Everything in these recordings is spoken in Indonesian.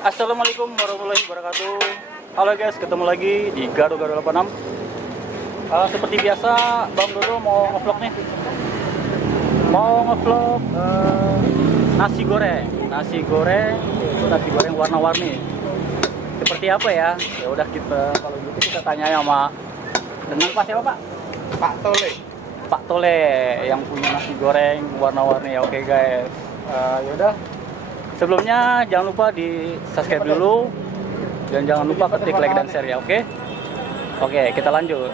Assalamualaikum warahmatullahi wabarakatuh. Halo guys, ketemu lagi di Gado-Gado 86. Seperti biasa, Bang Dodo mau ngevlog nih. Mau ngevlog nasi goreng. Nasi goreng warna-warni. Seperti apa ya? Ya udah kalau gitu kita tanya sama dengan Pak siapa Pak? Pak Tole. Pak Tole yang punya nasi goreng warna-warni. Oke guys. Ya udah. Sebelumnya jangan lupa di subscribe dulu dan jangan lupa ketik like dan share ya, oke? Oke, kita lanjut.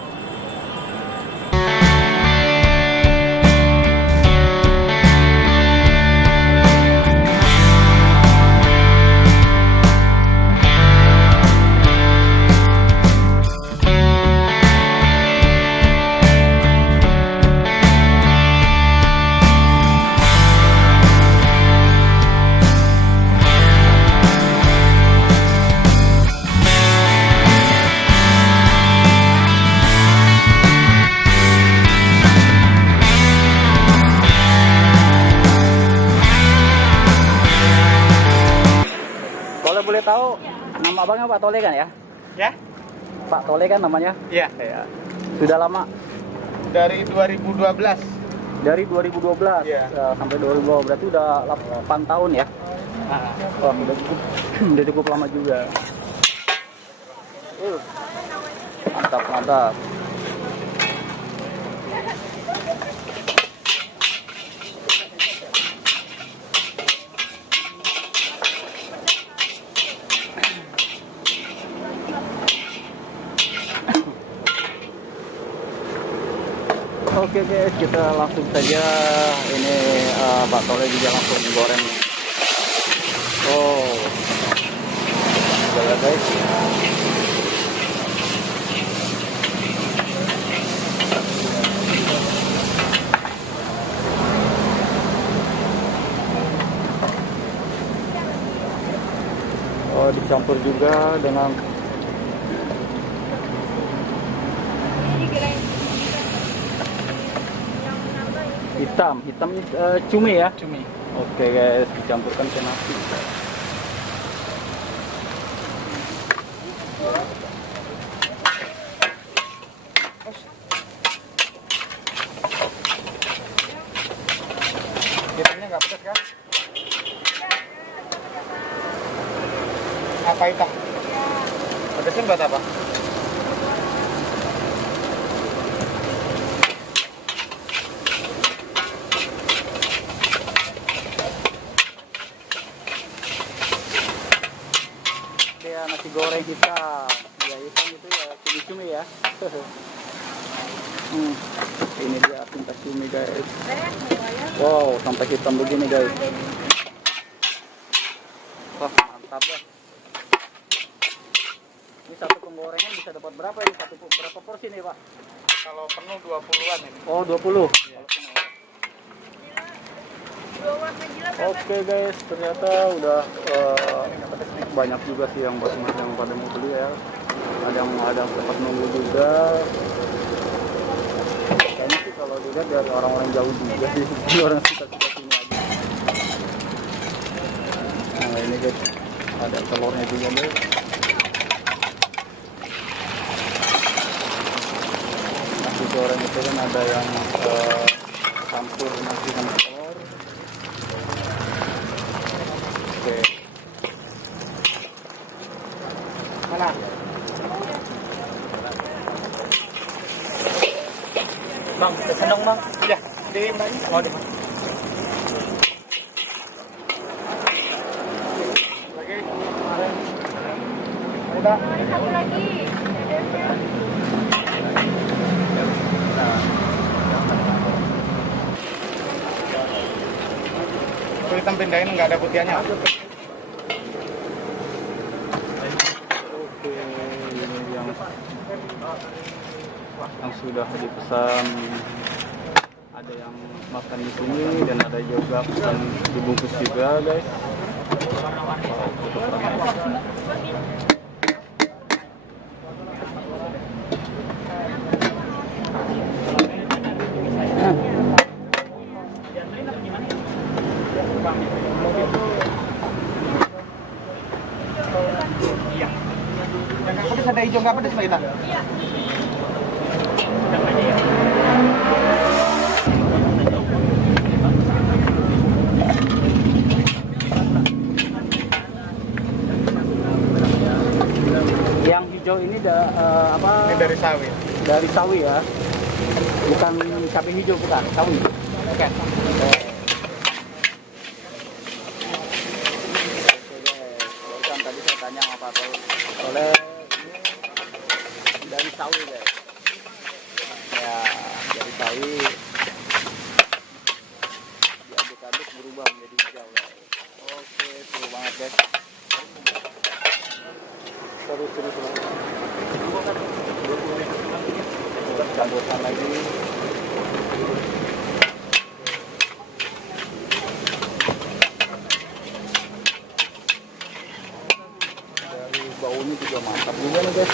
Kalau boleh tahu nama abangnya Pak Tole kan ya? Ya? Pak Tole kan namanya? Iya. Ya. Sudah lama? Dari 2012. Dari 2012 Iya. Sampai 2012 berarti udah 8 tahun ya? Nah, Wah, udah cukup lama juga. Mantap, mantap. Oke guys, kita langsung saja. Ini Pak Tole juga langsung goreng. Oh, ya guys. Oh, dicampur juga dengan hitam cumi ya. cumi. Oke guys, dicampurkan ke nasi. Kiranya nggak pedas kan? Apa itu? Pedasnya buat apa? Ya, nasi goreng hitam. Ya, hitam itu ya cumi-cumi ya. Ini dia pintas cumi guys. Wow, sampai hitam begini guys. Wah, mantap ya. Ini satu penggorengan bisa dapat berapa ini? Berapa porsi nih Pak? Kalau penuh 20-an ini. Oh, 20. Iya. Oke guys, ternyata udah banyak juga sih yang pada mau beli ya. Ada yang sempat nunggu juga. Kayaknya sih kalau dilihat dari orang-orang jauh juga sih, orang sekitar sini aja. Nah ini guys, ada telurnya juga guys. Nasi goreng itu kan ada yang campur nasi sama telur. Oke. Mana? Bang, pesen dong bang. Ya, di mbaknya. Oh, di Lagi. Ada. Satu lagi. Hitam pindahin nggak ada putihnya. Oke, ini yang sudah dipesan. Ada yang makan di sini dan ada juga pesan dibungkus juga guys. lada hijau nggak pedas Mbak Ita? Yang hijau ini apa? Ini dari sawi. Dari sawi ya. Bukan cabai hijau, bukan sawi. Oke. Barusan tadi saya tanya sama Pak Tol. Oleh ini dari sawi guys. Ya, dari sawi diaduk-aduk berubah menjadi hijau guys. Oke, seru banget guys. Seru. Campuran lagi. Dari baunya juga mantap juga nih guys.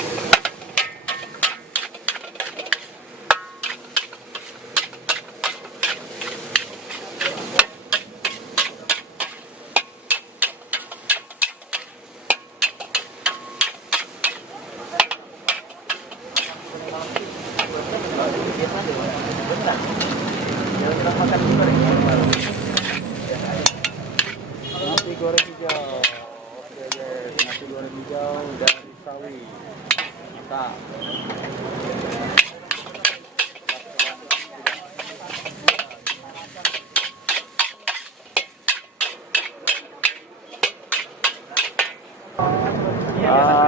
Nasi goreng hijau. Oke guys, nasi goreng hijau dari sawi. Mantap.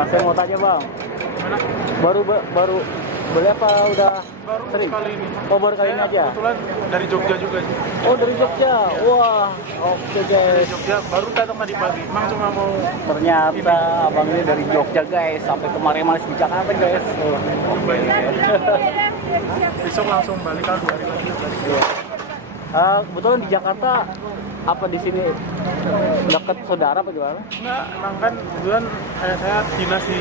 Saya mau tanya bang, baru beli apa udah Baru sering? kali ini. Oh baru kali ini aja. Kebetulan dari Jogja juga sih. Oh dari Jogja, wah oke Dari guys. Jogja baru datang tadi pagi. Emang cuma mau Ternyata abang ini dari Jogja guys, sampai kemarin masih di Jakarta guys. Oh, nyobain. Besok langsung balik kalau 2 hari lagi balik. iya. Kebetulan di Jakarta apa di sini dekat saudara apa gimana? Enggak, emang kan kebetulan ayah saya dinas di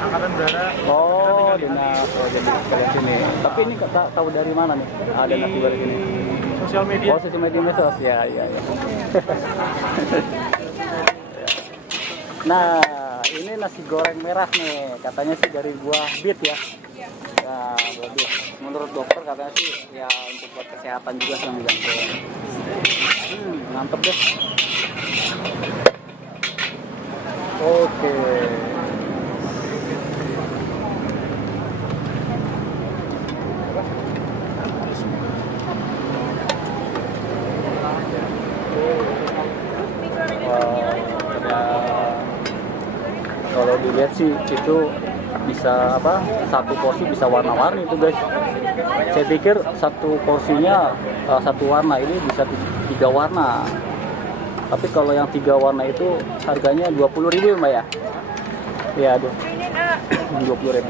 Angkatan Udara. Oh, dinas jadi sekalian sini. Tapi ini tahu dari mana nih? Ada Di nasi goreng ini. sosial media. Oh, sosial media medsos ya. Nah, ini nasi goreng merah nih. Katanya sih dari buah bit ya. Ya, buah bit. Menurut dokter katanya sih ya untuk buat kesehatan juga sih yang bilang. Mantep deh. Oke. Kalau dilihat sih itu bisa apa, satu porsi bisa warna-warni itu guys. Saya pikir satu porsinya satu warna, ini bisa 3 warna. Tapi kalau yang 3 warna itu harganya 20.000 Mbak ya? Iya, 20.000.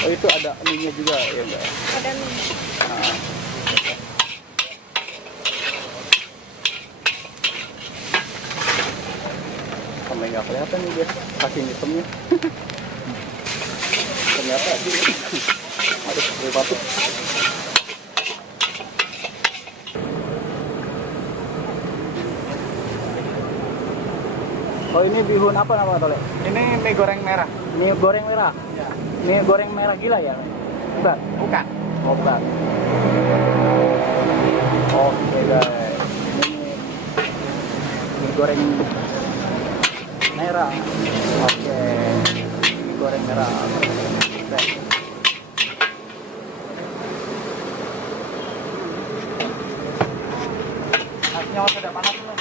Oh itu ada mie-nya juga ya Mbak? Ada mie. Nah. Sampai nggak kelihatan nih guys, kasih hitamnya. Ternyata di aduh, repot. Oh ini bihun apa nama Tole? Ini mie goreng merah. Mie goreng merah? Ya. Mie goreng merah gila ya? Bukan? Bukan. Oh bukan. Oke guys, ini mie goreng merah. Oke, mie goreng merah. Oke. Nasinya masih ada panas belum?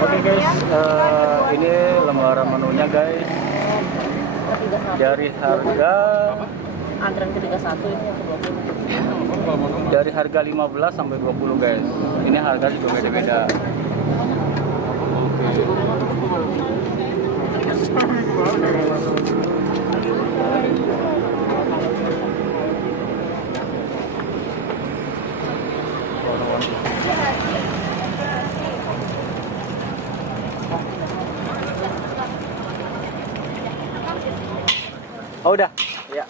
Oke guys, ini lembaran menunya guys. Dari harga Antrean ke 31 ini yang ke 20. dari harga 15 sampai 20 guys. Ini harga juga beda-beda. Oh udah. Ya.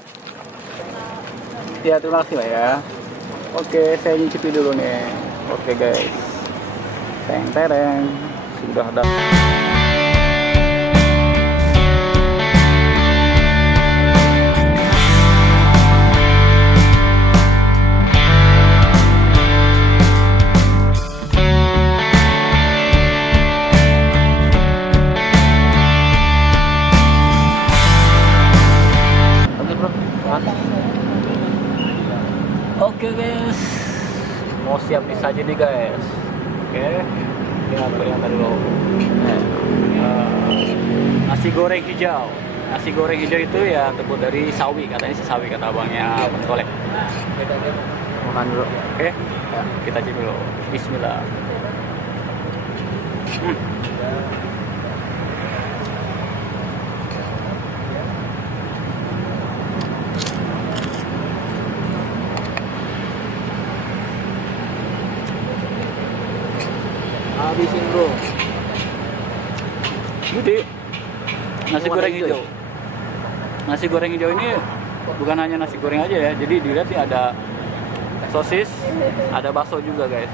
Ya terima kasih Pak ya. Oke, saya nyicipi dulu nih. Oke guys. Tereng. Sudah ada. Oke bro. Oke guys, mau siap disaji nih guys. Oke, lihat kelihatan dulu. Nasi goreng hijau. Nasi goreng hijau itu ya terbuat dari sawi, katanya si sawi kata abangnya pencolek. Makan dulu. Oke, ya, kita cek dulu. Bismillah. Habisin bro. Jadi nasi goreng hijau. Nasi goreng hijau ini bukan hanya nasi goreng aja ya. Jadi dilihat nih ada sosis, ada bakso juga guys.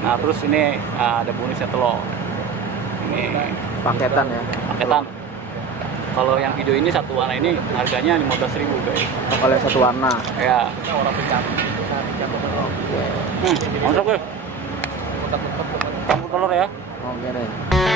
Nah terus ini ada bonusnya telur. Ini Paketan ya. paketan. Kalau yang hijau ini satu warna ini harganya 15.000 guys. Oh, kalau yang satu warna. Ya. Mantap guys. Campur telur ya. Oke deh.